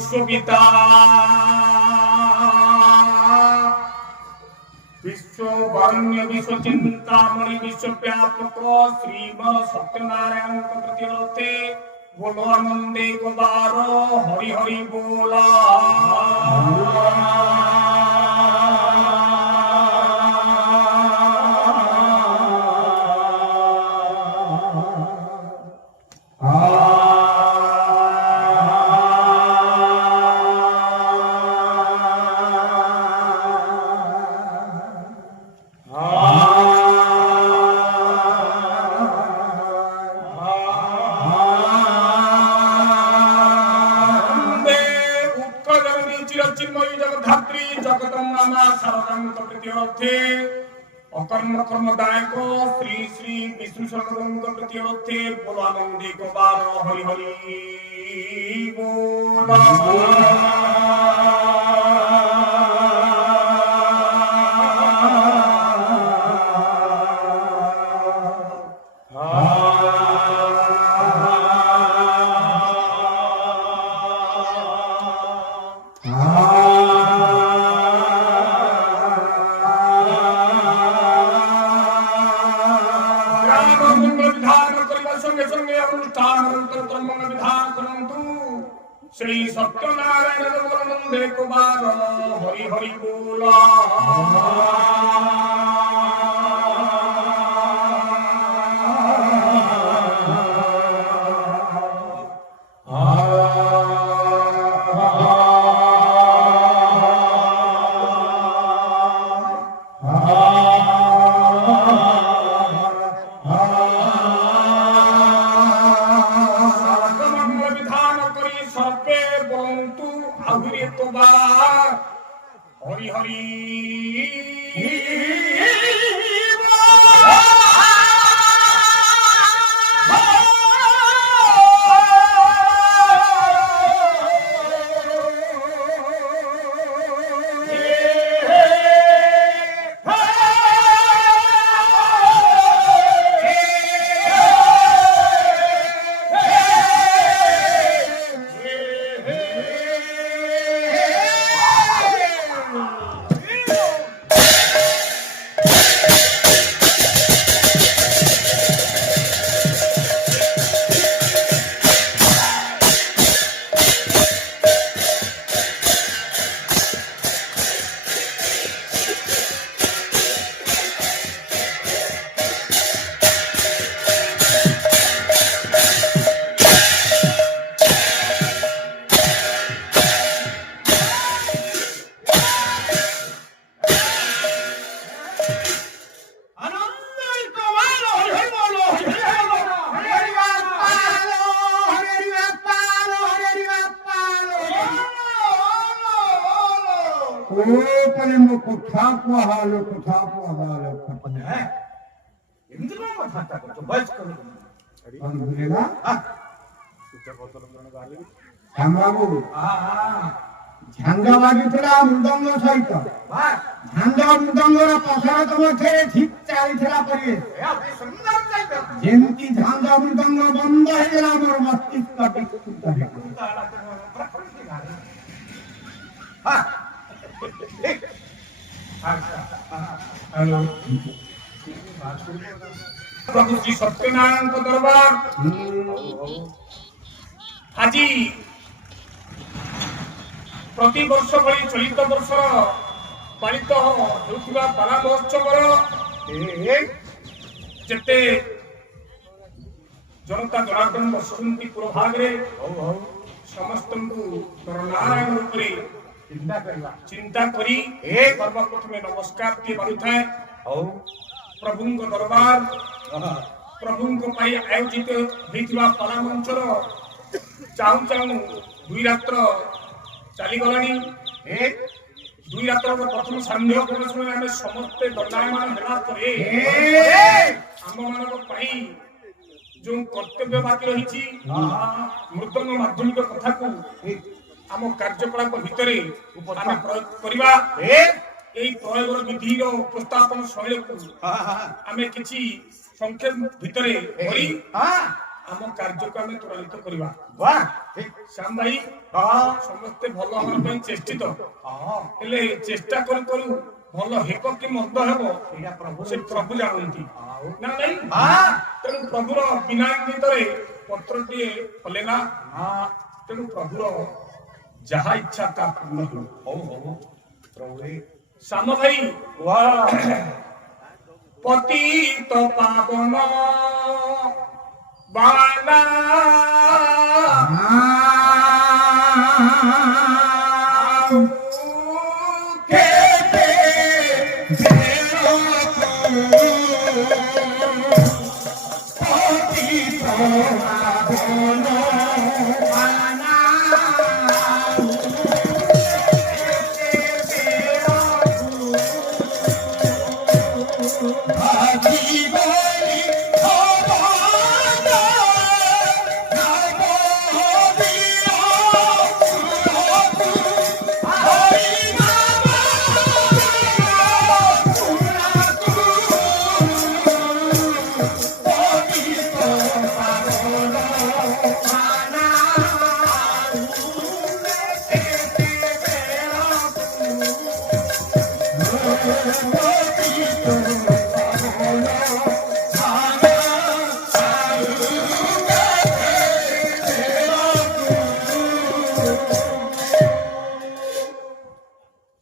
विश्वपिता विश्ववरण्य विश्वचिंतामणि विश्वव्यापक श्रीमद सत्यनारायण प्रति रथे बोलो आनंदे गोबार हरि हरि बोला अकर्म कर्मदायक श्री श्री विष्णु सहस्रनाम प्रति रथे बोलो आनंदे गोबार हरि हरि बोला श्री सत्यनारायण बोलंदे कुमार हरि हरि बोला हरि हरि झंडा बाजुला मृदंग सहित झंडा मृदंगर पसरत मध्य ठीक चलता पड़े जेमती झंडा मृदंग बंद होगा मोर मस्तिष्क प्रभु श्री सत्यनारायण को दरबार आज प्रति वर्ष भली चलित वर्ष पालित होता पाला महोत्सवर जेते जनता जनार्दन बसुंती पूर्वभाग समस्त नारायण चिंता करी सर्वप्रथम नमस्कार टे बांधु थाए प्रभु दरबार प्रभु आयोजित होता पाला मंचर चाहू चाहू दुई रात्र चलीगला दुई रात्र प्रथम सांध्य प्रदर्शन आम समस्ते दंडायमान आम मान जो कर्तव्य बाकी रही मृदंग माध्यमिक कथा को आम कार्यकलाप भितर प्रयोग करवा प्रयोग विधि उपस्थापन शैली को आम कि संक्षेप भितर ଆମ କାର୍ଯ୍ୟକୁ ଆମେ ତ୍ୱରାନ୍ୱିତ କରିବା। वाह ठीक ଶ୍ୟାମ ଭାଇ हां ସମସ୍ତେ ଭଲ ହେବା ପାଇଁ ଚେଷ୍ଟିତ, हां ହେଲେ ଚେଷ୍ଟା କରୁ କରୁ ଭଲ ହେବ କି ମନ୍ଦ ହେବ एटा प्रभु ସେ ପ୍ରଭୁ ଜାଣନ୍ତି आओ ନା ନାଇଁ। हां ତେଣୁ ପ୍ରଭୁର ବିନା ଇଙ୍ଗିତରେ ପତ୍ରଟିଏ ଫଳେ ନା। हां ତେଣୁ ପ୍ରଭୁର ଯାହା ଇଚ୍ଛା ତା ପୂର୍ଣ୍ଣ ହେବ। हो प्रभु रे ଶ୍ୟାମ ଭାଇ वाह ପତିତ ପାବନ ବାନା ଆଉ କେତେ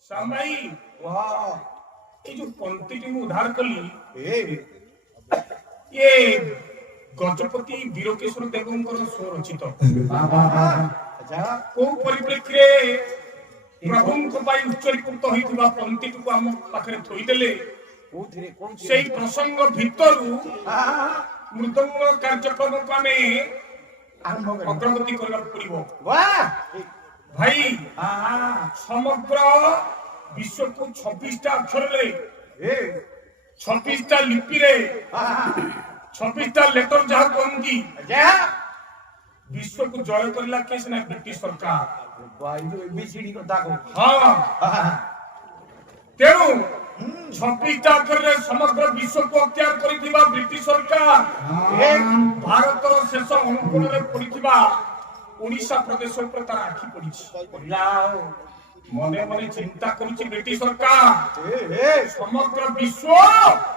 ଶ୍ୟାମ ଭାଇ वाह ଏଇ ଯୋଉ ପନ୍ତିଟି ମୁଁ ଉଦ୍ଧାର କଲି ए ଇଏ ଗଜପତି ବୀରକିଶୋର ଦେବଙ୍କର ସ୍ୱରଚିତ। अच्छा କୋଉ ପରିପ୍ରେକ୍ଷୀରେ ପ୍ରଭୁଙ୍କ ପାଇଁ ଉଚ୍ଚରୀକୃତ ହୋଇଥିବା ପନ୍ତିଟିକୁ ଆମ ପାଖରେ ଥୋଇଦେଲେ कौन ସେଇ ପ୍ରସଙ୍ଗ ଭିତରୁ हां ମୃଦଙ୍ଗ କାର୍ଯ୍ୟକ୍ରମକୁ ଆମେ आरंभ कर ଅଗ୍ରଗତି କରିବାକୁ ପଡିବ। वाह ଭାଇ हां ସମଗ୍ର ବିଶ୍ୱକୁ 26ଟା ଅକ୍ଷରରେ ए 26ଟା ଲିପିରେ हां 26ଟା ଲେଟର ଯାହା କହନ୍ତି अच्छा ବିଶ୍ୱକୁ ଜୟ କରିଲା କିଏ ସିନା ବ୍ରିଟିଶ ସରକାର। वाह ये जो एबीसीडी को दाखो ହଁ हां ତେଣୁ 26ଟା ଅକ୍ଷରରେ ସମଗ୍ର ବିଶ୍ୱକୁ ଅକ୍ତିଆର କରିଥିବା ବ୍ରିଟିଶ ସରକାର ए ଭାରତର ଶେଷ ଅନୁକୂଳରେ ପଡିଥିବା ଓଡ଼ିଶା ପ୍ରଦେଶ ଉପରେ ତାର ଆଖି ପଡିଛି। लाओ ମନେ ମନେ ଚିନ୍ତା କରୁଛି ବ୍ରିଟିଶ ସରକାର ए ସମଗ୍ର ବିଶ୍ୱ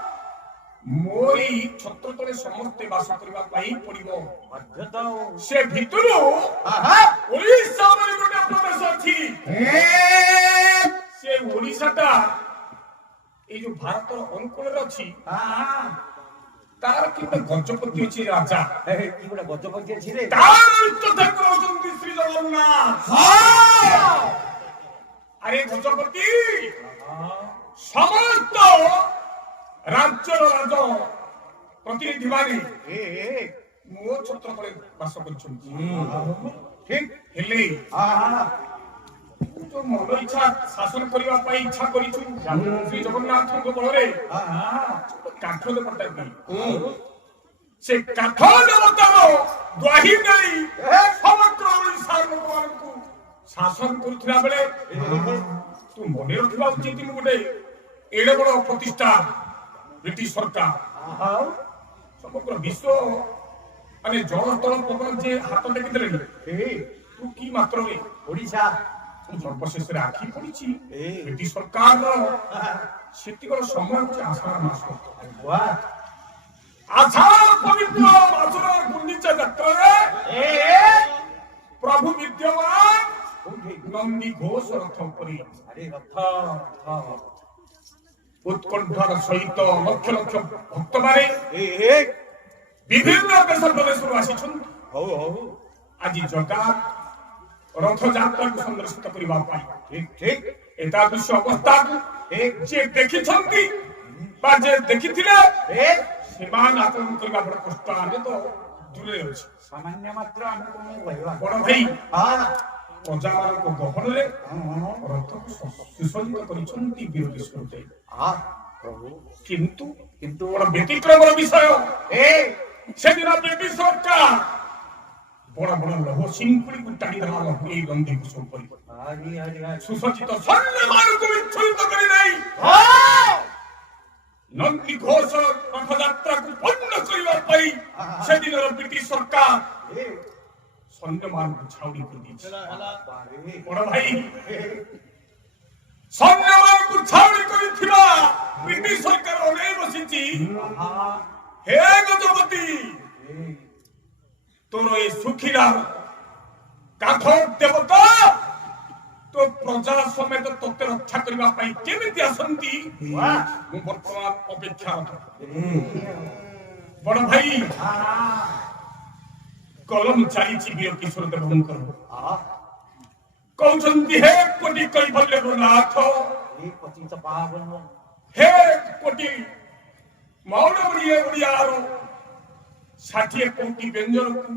ମୋରି ଛତ୍ର ତଳେ ସମସ୍ତେ ବାସ କରିବା ପାଇଁ ପଡିବ। बताओ ସେ ଭିତରୁ हां ଓଡ଼ିଶା ବୋଲି ଗୋଟେ ପ୍ରଦେଶ ଅଛି। ସେ ଓଡ଼ିଶାଟା ଏଇ ଯୋଉ ଭାରତର ଅନୁକୂଳରେ ଅଛି। हां ତାର କି ଗୋଟେ ଗଜପତି ଅଛି ରାଜା, ए की गोटा गजपति अछि रे ତାର ଇଷ୍ଟ ଠାକୁର ହଉଛନ୍ତି ଶ୍ରୀ ଜଗନ୍ନାଥ। ଆରେ ଗଜପତି ସମସ୍ତ ରାଜ୍ୟର ରାଜ ପ୍ରତିନିଧି ମାନେ ए ମୋ ଛତ୍ର ତଳେ ବାସ କରିଛନ୍ତି। ठीक ହେଲେ हां ଯୋଉ ମନ ଇଚ୍ଛା ଶାସନ କରିବା ପାଇଁ ଇଚ୍ଛା କରିଛୁ ଶ୍ରୀ ଜଗନ୍ନାଥଙ୍କ ବଳରେ हां କାଠ ଦେବତା ବି ସେ କାଠ ଦେବତାର ଦ୍ୱାହି ନେଇ ସମଗ୍ର ଓଡ଼ିଶାର ଲୋକମାନଙ୍କୁ ଶାସନ କରୁଥିଲା ବେଳେ ତୁ ମନେ ରଖିବା ଉଚିତ ମୁଁ ଗୋଟେ ଏଡେ ବଡ ପ୍ରତିଷ୍ଠା ବ୍ରିଟିଶ ସରକାର हां ସମଗ୍ର ବିଶ୍ୱ ମାନେ ଜଳ ସ୍ଥଳ ପବନ ଯେ ହାତ ଟେକିଦେଲେଣି ए ତୁ କି ମାତ୍ରରେ ओडिशा ସର୍ବଶେଷରେ ଆଖି ପଡିଛି ଏ। ବ୍ରିଟିଶ ସରକାରର ସେତିକର ସମୟ ହଉଛି ଆଷାଢ଼ ମାସ। वाह ଆଷାଢ଼ ପବିତ୍ର ମାସର ଗୁଣ୍ଡିଚା ଯାତ୍ରାରେ ए ପ୍ରଭୁ ବିଦ୍ୟମାନ कोठी ନନ୍ଦୀ ଘୋଷ ରଥ ଉପରେ अरे रथ ଉତ୍କଣ୍ଠାର ସହିତ ଲକ୍ଷ ଲକ୍ଷ ଭକ୍ତମାନେ ए ବିଭିନ୍ନ ଦେଶ ପ୍ରଦେଶରୁ ଆସିଛନ୍ତି हो ଆଜି ଜଗା ରଥଯାତ୍ରାକୁ ସଂଦର୍ଶିତ କରିବା ପାଇଁ। ठीक ठीक ଏତାଦୃଶ ଅବସ୍ଥାକୁ ଯିଏ ଦେଖିଛନ୍ତି ବା ଯିଏ ଦେଖିଥିଲେ ए ସେମାନେ ଆକଳନ କରିବା ବଡ କଷ୍ଟ। ଆମେ ତ ଦୂରରେ ଅଛି। सामान्य मात्र हम को भइबा ବଡ ଭାଇ हां ପ୍ରଜାମାନଙ୍କ ଗହଣରେ ରଥକୁ ସୁସଜ୍ଜିତ କରିଛନ୍ତି ବୀରକିଶୋର ଦେବ। हां प्रभु କିନ୍ତୁ किंतु ବଡ ବ୍ୟତିକ୍ରମର ବିଷୟ ए ସେଦିନ ବ୍ରିଟିଶ ସରକାର ବଡ ବଡ ଲୌହ ଶିଙ୍କୁଳିକୁ ଟାଣି ଦେଲା ଏଇ ନନ୍ଦୀକୁ ଉପରେ हरि हरि हरि ସୁସଜ୍ଜିତ ସୈନ୍ୟମାନଙ୍କୁ ବିଚ୍ଛୁରିତ କରି ନେଇ हां ନନ୍ଦୀ ଘୋଷ ରଥଯାତ୍ରାକୁ ପୂର୍ଣ୍ଣ କରିବା ପାଇଁ ନେଇ ସେଦିନର ବ୍ରିଟିଶ ସରକାର ଏ ସୈନ୍ୟମାନଙ୍କୁ ଛାଉଣି କରିଦେଇଛି। ବାରେ ବଡ ଭାଇ, ସୈନ୍ୟମାନଙ୍କୁ ଛାଉଣି କରିଥିବା ବ୍ରିଟିଶ ସରକାର ଅନେଇ ବସିଛି। ଆହା ହେ ଗଜପତି, ଏ ତୋର ଏ ସୁଖିରା କାଠ ଦେବତା ତୋ ପ୍ରଜା ସମେତ ତୋତେ ରକ୍ଷା କରିବା ପାଇଁ କେମିତି ଆସନ୍ତି ମୁଁ ବର୍ତ୍ତମାନ ଅପେକ୍ଷାରତ। ବଡ ଭାଇ, କଲମ ଚାଲିଛି ବୀର କିଶୋର ଦେବଙ୍କର। ଆହା କହୁଛନ୍ତି ହେ କୋଟି କୈବଲ୍ୟର ନାଥ, ଏ ପଚିଶ ପାବନ ହେ କୋଟି ମୌଳବଡ଼ିଏ ଓଡ଼ିଆର 60 କୋଟି ବ୍ୟଞ୍ଜନକୁ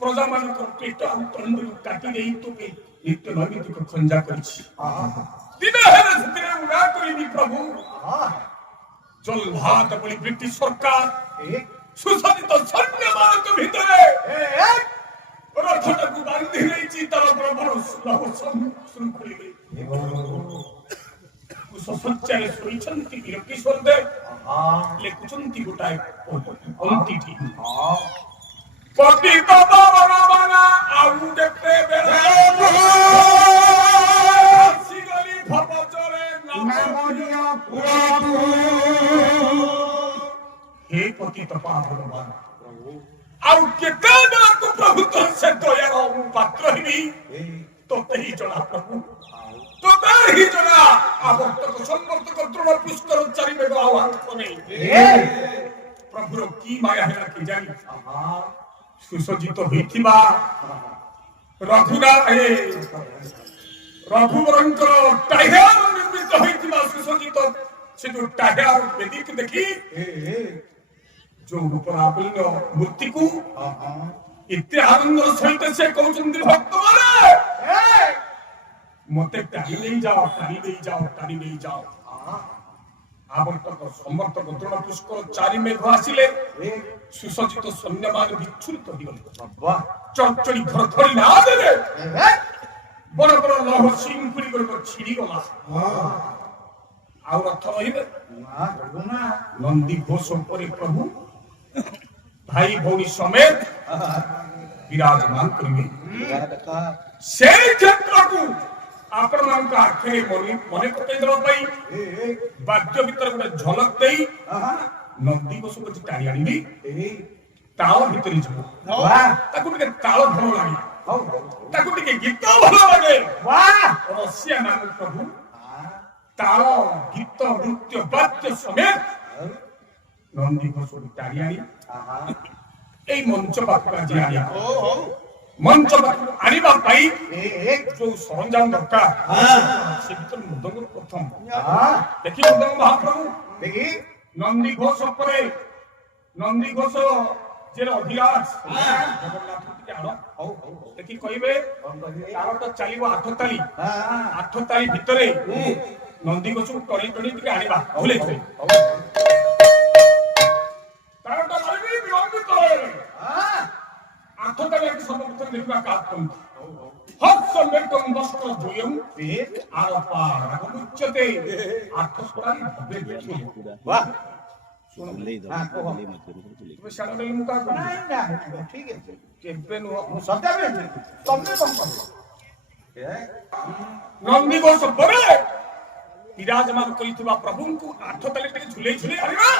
ପ୍ରଜାମାନଙ୍କର ପେଟ ଆଉ ତଣ୍ଡକୁ କାଟି ଦେଇ ତୋକେ ନିତ୍ୟ ନୈମିତିକ ଖଞ୍ଜା କରିଛି। ଦିନ ହେଲେ ସେଥିରେ ଉଡ଼ା କରିବି ପ୍ରଭୁ। ଜଲ୍ଭାଦ ବୋଲି ବ୍ରିଟିଶ ସରକାର ସୁସଜ୍ଜିତ ସୈନ୍ୟମାନଙ୍କ ଭିତରେ ରଥଟାକୁ ବାନ୍ଧି ନେଇଛି ତାର ପ୍ରବଳ ଶୃଙ୍ଖଳିରେ। କୁଶସଜ୍ଜାରେ ଶୋଇଛନ୍ତି ବୀର କିଶୋର ଦେବ। ଲେଖୁଛନ୍ତି ଗୋଟାଏ ପଂକ୍ତିଟି, ପତିତ ପାବନ ବାନା ଆଉ କେତେ ବେଳ ଆସିଗଲି ଭବଜରେ ହେ ପତିତ ପାବନ ବାନା, ଆଉ କେତେ ବେଳକୁ ପ୍ରଭୁ ତୋର ସେ ଦୟାର ମୁଁ ପାତ୍ର ହେବି ତୋତେ ହିଁ ଜଣା ପ୍ରଭୁ, ତୋତେ ହିଁ ଜଣା। ଆବର୍ତ୍ତକ ସମ୍ବର୍ତ୍ତକ ତୃଣ ପୁଷ୍କର ଚାରି ବେଗ ଆଉ ହାତ ନେଇ ପ୍ରଭୁର କି ମାୟା ହେଲା କି ଜାଣି ସୁସଜ୍ଜିତ ହୋଇଥିବା ରଘୁବରଙ୍କର ଟାହିଆର ନିର୍ମିତ ହୋଇଥିବା ସୁସଜ୍ଜିତ ସେ ଯୋଉ ଟାହିଆର ବେଦୀକୁ ଦେଖି ଯୋଉ ରୂପରାବଲ୍ୟ ମୂର୍ତ୍ତିକୁ ଏତେ ଆନନ୍ଦର ସହିତ ସେ କହୁଛନ୍ତି ଭକ୍ତମାନେ ମତେ ଟାଣି ନେଇ ଯାଅ, ଟାଣି ନେଇ ଯାଅ, ଟାଣି ନେଇ ଯାଅ। ଆବର୍ତ୍ତକ ସମର୍ଥକ ଦୃଢ ପୁଷ୍କର ଚାରି ମେଘ ଆସିଲେ ସୁସଜ୍ଜିତ ସୈନ୍ୟମାନେ ବିଚ୍ଛୁରିତ ହୋଇଗଲେ। ଚଡ଼ଚଡ଼ି ଘର ଧରି ନା ଦେଲେ ବଡ ବଡ ଲୌହ ସିଂକୁଳି ଗୁଡ଼ିକ ଛିଡ଼ିଗଲା। ଆଉ ରଥ ରହିବେ ନନ୍ଦୀ ଘୋଷ ଉପରେ ପ୍ରଭୁ ଭାଇ ଭଉଣୀ ସಮೇତ ବିରାଜମାନ କରିବେ। ସେଇ କ୍ଷେତ୍ରକୁ ଆପଣମାନଙ୍କ ଆଖିରେ ମନେ ପକେଇ ଦେବା ପାଇଁ ବାଦ୍ୟ ଭିତରେ ଗୋଟେ ଝଲକ ଦେଇ ନନ୍ଦୀ ଘୋଷକୁ ଟାଣି ଆଣିବି। ତାଳ ଭିତରେ ଯିବ, ତାକୁ ଟିକେ ତାଳ ଭଲ ଲାଗେ, ତାକୁ ଟିକେ ଗୀତ ଭଲ ଲାଗେ। ରସିଆ ନାମ ପ୍ରଭୁ ତାଳ ଗୀତ ନୃତ୍ୟ ବାଦ୍ୟ ସಮೇତ ନନ୍ଦୀ ଘୋଷକୁ ଟାଣି ଆଣି ଏଇ ମଞ୍ଚ ପାଖକୁ ଆଜି ଆଣିବା। ମଞ୍ଚ ପାଖକୁ ଆଣିବା ପାଇଁ ଯୋଉ ସରଞ୍ଜାମ ଦରକାର ସେ ଭିତରେ ମୃଦଙ୍ଗ ପ୍ରଥମ ଦେଖି ମୃଦଙ୍ଗ ମହାପ୍ରଭୁ ନନ୍ଦୀ ଘୋଷ ଉପରେ ନନ୍ଦୀ ଘୋଷ ଯେ ଅଧିରାଜ ଜଗନ୍ନାଥ ଟିକେ ଆଣ ଦେଖି କହିବେ ତାଳଟା ଚାଲିବ 8 ତାଳି। 8 ତାଳି ଭିତରେ ନନ୍ଦୀ ଘୋଷକୁ ଟଣି ଟଣି ଟିକେ ଆଣିବା। ଭୁଲେଇଥିବେ ତାଳଟା ମାରିବି ବିଳମ୍ବିତ 8 ତାଳି ସର୍ବପ୍ରଥମେ ଦେଖିବା କାହା କହନ୍ତି ହର୍ଷ ମେଟଂ ବସ୍ତ୍ର ଦ୍ୱୟଂ ଆରପାରଗମୁଚ୍ୟତେ 8 ତାଳି ଭବେ ଦେଖିବ। ନନ୍ଦୀ ଘୋଷ ପରେ ବିରାଜମାନ କରିଥିବା ପ୍ରଭୁଙ୍କୁ 8 ତାଳି ଟିକେ ଝୁଲେଇ ଝୁଲେଇ ଆଣିବା।